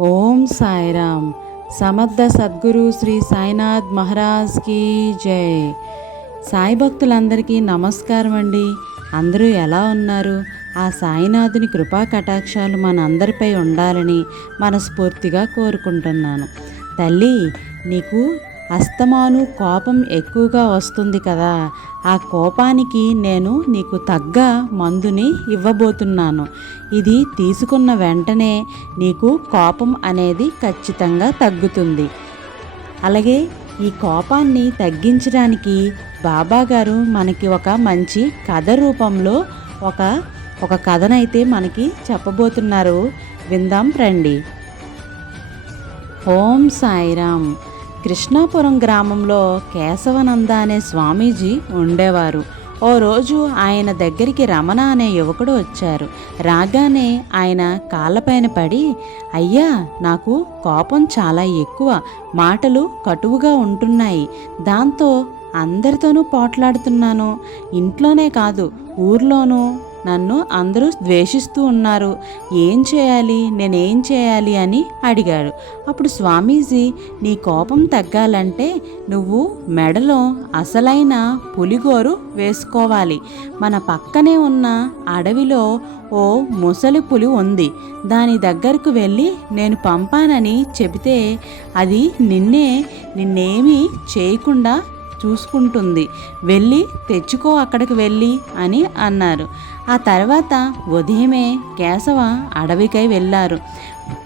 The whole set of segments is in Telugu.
ఓం సాయిరామ్. సమర్థ సద్గురు శ్రీ సాయినాథ్ మహారాజ్కి జై. సాయి భక్తులందరికీ నమస్కారం అండి. అందరూ ఎలా ఉన్నారు? ఆ సాయినాథుని కృపా కటాక్షాలు మన అందరిపై ఉండాలని మనస్ఫూర్తిగా కోరుకుంటున్నాను. తల్లి నీకు అస్తమాను కోపం ఎక్కువగా వస్తుంది కదా ఆ కోపానికి నేను నీకు తగ్గ మందుని ఇవ్వబోతున్నాను. ఇది తీసుకున్న వెంటనే నీకు కోపం అనేది ఖచ్చితంగా తగ్గుతుంది. అలాగే ఈ కోపాన్ని తగ్గించడానికి బాబాగారు మనకి ఒక మంచి కథ రూపంలో ఒక ఒక కథనైతే మనకి చెప్పబోతున్నారు. విందాం రండి. ఓం సాయిరామ్. కృష్ణాపురం గ్రామంలో కేశవనంద అనే స్వామీజీ ఉండేవారు. ఓ రోజు ఆయన దగ్గరికి రమణ అనే యువకుడు వచ్చారు. రాగానే ఆయన కాళ్ళపైన పడి అయ్యా నాకు కోపం చాలా ఎక్కువ. మాటలు కటువుగా ఉంటున్నాయి. దాంతో అందరితోనూ పోట్లాడుతున్నాను. ఇంట్లోనే కాదు ఊర్లోనూ నన్ను అందరూ ద్వేషిస్తూ ఉన్నారు. ఏం చేయాలి? నేనేం చేయాలి? అని అడిగాడు. అప్పుడు స్వామీజీ నీ కోపం తగ్గాలంటే నువ్వు మెడలో అసలైన పులిగోరు వేసుకోవాలి. మన పక్కనే ఉన్న అడవిలో ఓ ముసలి పులి ఉంది. దాని దగ్గరకు వెళ్ళి నేను పంపానని చెబితే అది నిన్నే నిన్నేమీ చేయకుండా చూసుకుంటుంది. వెళ్ళి తెచ్చుకో అక్కడికి వెళ్ళి అని అన్నారు. ఆ తర్వాత ఉదయమే కేశవ అడవికై వెళ్ళారు.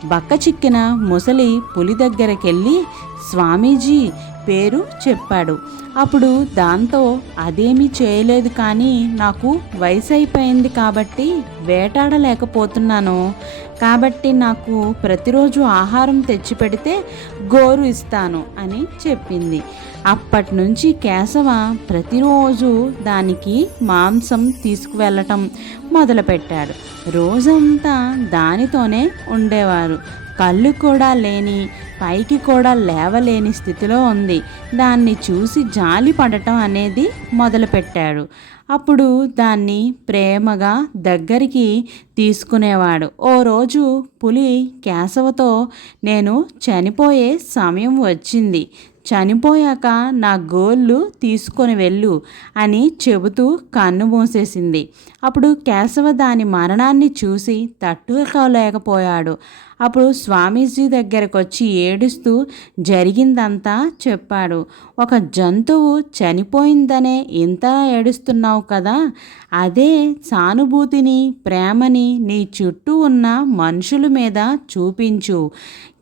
బక్క చిక్కిన ముసలి పులి దగ్గరకెళ్ళి స్వామీజీ పేరు చెప్పాడు. అప్పుడు దాంతో అదేమీ చేయలేదు కానీ నాకు వయసు అయిపోయింది కాబట్టి వేటాడలేకపోతున్నాను. కాబట్టి నాకు ప్రతిరోజు ఆహారం తెచ్చిపెడితే గోరు ఇస్తాను అని చెప్పింది. అప్పటి నుంచి కేశవ ప్రతిరోజు దానికి మాంసం తీసుకువెళ్ళటం మొదలుపెట్టాడు. రోజంతా దానితోనే ఉండేవారు. కళ్ళు కూడా లేని పైకి కూడా లేవలేని స్థితిలో ఉంది. దాన్ని చూసి జాలి పడటం అనేది మొదలుపెట్టాడు. అప్పుడు దాన్ని ప్రేమగా దగ్గరికి తీసుకునేవాడు. ఓ రోజు పులి కేశవతో నేను చనిపోయే సమయం వచ్చింది. చనిపోయాక నా గోళ్ళు తీసుకొని వెళ్ళు అని చెబుతూ కన్ను మూసేసింది. అప్పుడు కేశవ దాని మరణాన్ని చూసి తట్టుకోలేకపోయాడు. అప్పుడు స్వామీజీ దగ్గరకు వచ్చి ఏడుస్తూ జరిగిందంతా చెప్పాడు. ఒక జంతువు చనిపోయిందనే ఇంత ఏడుస్తున్నావు కదా. అదే సానుభూతిని ప్రేమని నీ చుట్టూ ఉన్న మనుషుల మీద చూపించు.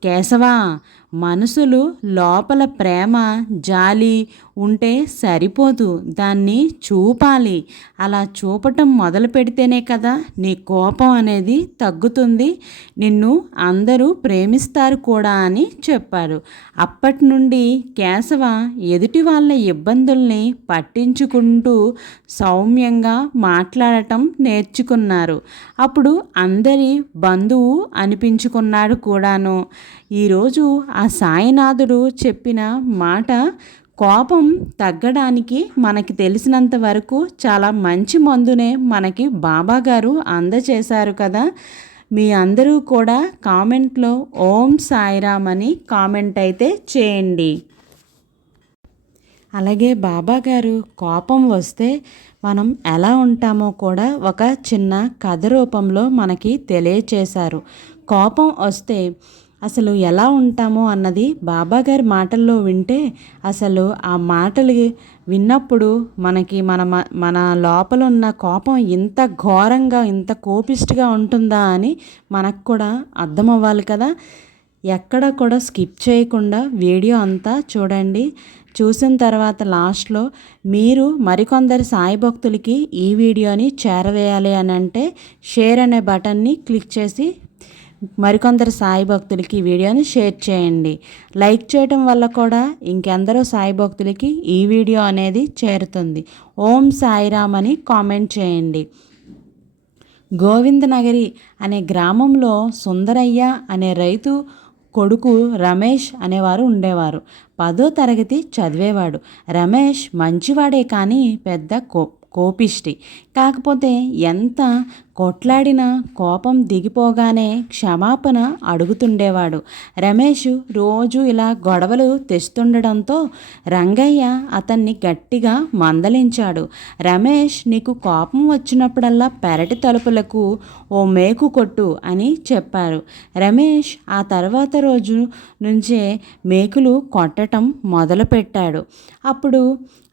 కేశవా మనుషులు లోపల ప్రేమ జాలి ఉంటే సరిపోదు. దాన్ని చూపాలి. అలా చూపటం మొదలు పెడితేనే కదా నీ కోపం అనేది తగ్గుతుంది. నిన్ను అందరూ ప్రేమిస్తారు కూడా అని చెప్పారు. అప్పటి నుండి కేశవ ఎదుటి వాళ్ళ ఇబ్బందుల్ని పట్టించుకుంటూ సౌమ్యంగా మాట్లాడటం నేర్చుకున్నారు. అప్పుడు అందరి బంధువు అనిపించుకున్నాడు కూడాను. ఈరోజు ఆ సాయినాథుడు చెప్పిన మాట కోపం తగ్గడానికి మనకి తెలిసినంత వరకు చాలా మంచి మందునే మనకి బాబా గారు అందచేశారు కదా. మీ అందరూ కూడా కామెంట్లో ఓం సాయిరామ్ అని కామెంట్ అయితే చేయండి. అలాగే బాబా గారు కోపం వస్తే మనం ఎలా ఉంటామో కూడా ఒక చిన్న కథ రూపంలో మనకి తెలియచేశారు. కోపం వస్తే అసలు ఎలా ఉంటామో అన్నది బాబాగారి మాటల్లో వింటే అసలు ఆ మాటలు విన్నప్పుడు మనకి మన మన లోపల ఉన్న కోపం ఇంత ఘోరంగా ఇంత కోపిస్ట్గా ఉంటుందా అని మనకు కూడా అర్థం అవ్వాలి కదా. ఎక్కడ కూడా స్కిప్ చేయకుండా వీడియో అంతా చూడండి. చూసిన తర్వాత లాస్ట్లో మీరు మరికొందరు సాయి భక్తులకి ఈ వీడియోని చేరవేయాలి అని అంటే షేర్ అనే బటన్ని క్లిక్ చేసి మరికొందరు సాయి భక్తులకి ఈ వీడియోని షేర్ చేయండి. లైక్ చేయటం వల్ల కూడా ఇంకెందరో సాయి భక్తులకి ఈ వీడియో అనేది చేరుతుంది. ఓం సాయిరామ్ అని కామెంట్ చేయండి. గోవిందనగరి అనే గ్రామంలో సుందరయ్య అనే రైతు కొడుకు రమేష్ అనేవారు ఉండేవారు. పదో తరగతి చదివేవాడు. రమేష్ మంచివాడే కానీ పెద్ద కో కోపిష్టి. కాకపోతే ఎంత కొట్లాడిన కోపం దిగిపోగానే క్షమాపణ అడుగుతుండేవాడు. రమేష్ రోజు ఇలా గొడవలు తెస్తుండడంతో రంగయ్య అతన్ని గట్టిగా మందలించాడు. రమేష్ నీకు కోపం వచ్చినప్పుడల్లా పెరటి తలుపులకు ఓ మేకు కొట్టు అని చెప్పారు. రమేష్ ఆ తర్వాత రోజు నుంచే మేకులు కొట్టటం మొదలుపెట్టాడు. అప్పుడు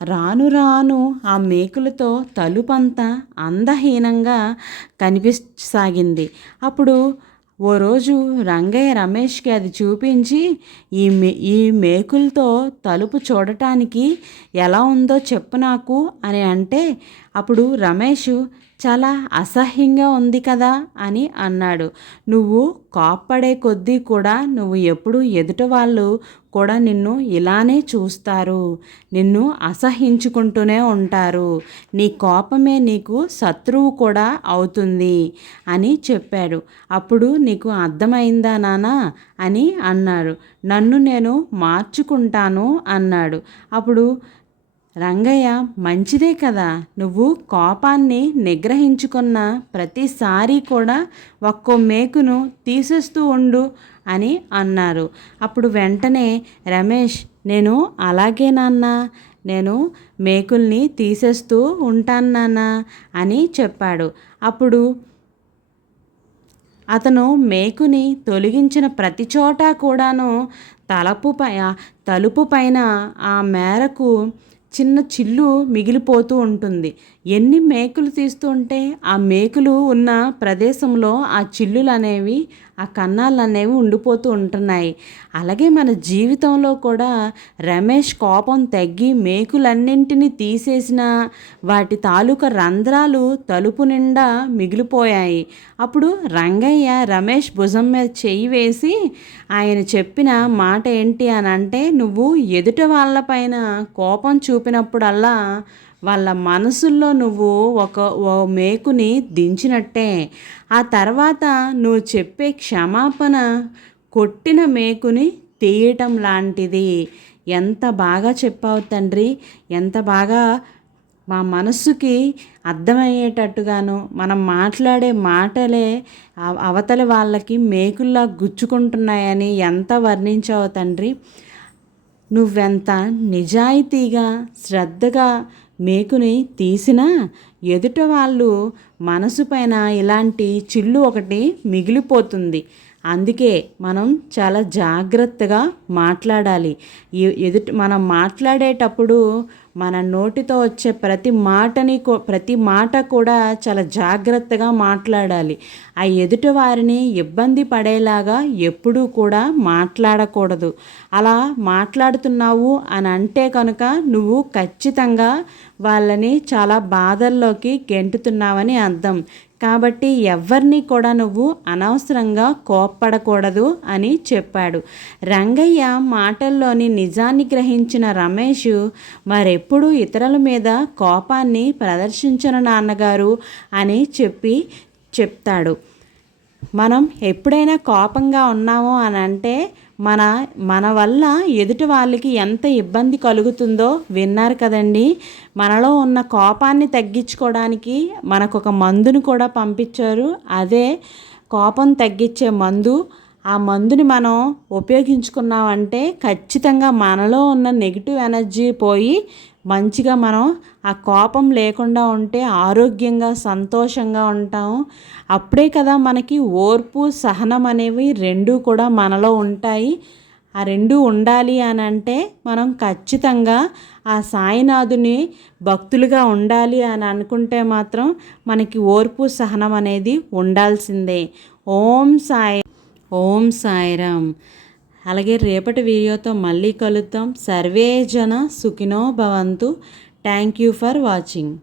రాను రాను ఆ మేకులతో తలుపంతా అందహీనంగా కనిపించసాగింది. అప్పుడు ఓ రోజు రంగయ్య రమేష్కి అది చూపించి ఈ మే ఈ మేకులతో తలుపు చూడటానికి ఎలా ఉందో చెప్పు నాకు అని అంటే అప్పుడు రమేష్ చాలా అసహ్యంగా ఉంది కదా అని అన్నాడు. నువ్వు కాప్పడే కొద్దీ కూడా నువ్వు ఎప్పుడు ఎదుట వాళ్ళు కూడా నిన్ను ఇలానే చూస్తారు. నిన్ను అసహించుకుంటూనే ఉంటారు. నీ కోపమే నీకు శత్రువు కూడా అవుతుంది అని చెప్పాడు. అప్పుడు నీకు అర్థమైందా నానా అని అన్నాడు. నన్ను నేను మార్చుకుంటాను అన్నాడు. అప్పుడు రంగయ్య మంచిదే కదా. నువ్వు కోపాన్ని నిగ్రహించుకున్న ప్రతిసారి కూడా ఒక్కో మేకును తీసేస్తూ ఉండు అని అన్నారు. అప్పుడు వెంటనే రమేష్ నేను అలాగే నాన్న. నేను మేకుల్ని తీసేస్తూ ఉంటాను నాన్న అని చెప్పాడు. అప్పుడు అతను మేకుని తొలగించిన ప్రతి చోట కూడాను తలపు పై తలుపు పైన ఆ మేరకు చిన్న చిల్లు మిగిలిపోతూ ఉంటుంది. ఎన్ని మేకులు తీస్తుంటే ఆ మేకులు ఉన్న ప్రదేశంలో ఆ చిల్లులు అనేవి ఆ కన్నాలు అనేవి ఉండిపోతూ ఉంటున్నాయి. అలాగే మన జీవితంలో కూడా రమేష్ కోపం తగ్గి మేకులన్నింటినీ తీసేసిన వాటి తాలూకా రంధ్రాలు తలుపు నిండా మిగిలిపోయాయి. అప్పుడు రంగయ్య రమేష్ భుజం మీద చెయ్యి వేసి ఆయన చెప్పిన మాట ఏంటి అని అంటే నువ్వు ఎదుట వాళ్ళపైన కోపం చూపినప్పుడల్లా వాళ్ళ మనసుల్లో నువ్వు ఒక ఓ మేకుని దించినట్టే. ఆ తర్వాత నువ్వు చెప్పే క్షమాపణ కొట్టిన మేకుని తీయటం లాంటిది. ఎంత బాగా చెప్పావు తండ్రి. ఎంత బాగా మా మనస్సుకి అర్థమయ్యేటట్టుగాను మనం మాట్లాడే మాటలే అవతలి వాళ్ళకి మేకుల్లా గుచ్చుకుంటున్నాయని ఎంత వర్ణించావు తండ్రి. నువ్వెంత నిజాయితీగా శ్రద్ధగా మేకుని తీసినా ఎదుట వాళ్ళు మనసు పైన ఇలాంటి చిల్లు ఒకటి మిగిలిపోతుంది. అందుకే మనం చాలా జాగ్రత్తగా మాట్లాడాలి. ఎదుటి మనం మాట్లాడేటప్పుడు మన నోటితో వచ్చే ప్రతి మాటని ప్రతి మాట కూడా చాలా జాగ్రత్తగా మాట్లాడాలి. ఆ ఎదుటి వారిని ఇబ్బంది పడేలాగా ఎప్పుడూ కూడా మాట్లాడకూడదు. అలా మాట్లాడుతున్నావు అని అంటే కనుక నువ్వు ఖచ్చితంగా వాళ్ళని చాలా బాధల్లోకి గెంటుతున్నావని అర్థం. కాబట్టి ఎవరిని కూడా నువ్వు అనవసరంగా కోప్పడకూడదు అని చెప్పాడు. రంగయ్య మాటల్లోని నిజాన్ని గ్రహించిన రమేష్ మరెప్పుడు ఇతరుల మీద కోపాన్ని ప్రదర్శించను నాన్నగారు అని చెప్పి చెప్తాడు. మనం ఎప్పుడైనా కోపంగా ఉన్నామో అని అంటే మన మన వల్ల ఎదుటి వాళ్ళకి ఎంత ఇబ్బంది కలుగుతుందో విన్నారు కదండి. మనలో ఉన్న కోపాన్ని తగ్గించుకోవడానికి మనకు ఒక మందును కూడా పంపించారు. అదే కోపం తగ్గించే మందు. ఆ మందుని మనం ఉపయోగించుకున్నామంటే ఖచ్చితంగా మనలో ఉన్న నెగిటివ్ ఎనర్జీ పోయి మంచిగా మనం ఆ కోపం లేకుండా ఉంటే ఆరోగ్యంగా సంతోషంగా ఉంటాము. అప్పుడే కదా మనకి ఓర్పు సహనం అనేవి రెండూ కూడా మనలో ఉంటాయి. ఆ రెండు ఉండాలి అని అంటే మనం ఖచ్చితంగా ఆ సాయినాథుని భక్తులుగా ఉండాలి అని అనుకుంటే మాత్రం మనకి ఓర్పు సహనం అనేది ఉండాల్సిందే. ఓం సాయి ఓం సాయిరామ్. అలాగే రేపటి వీడియోతో మళ్ళీ కలుద్దాం. సర్వే జన సుఖినో భవంతు. Thank you for watching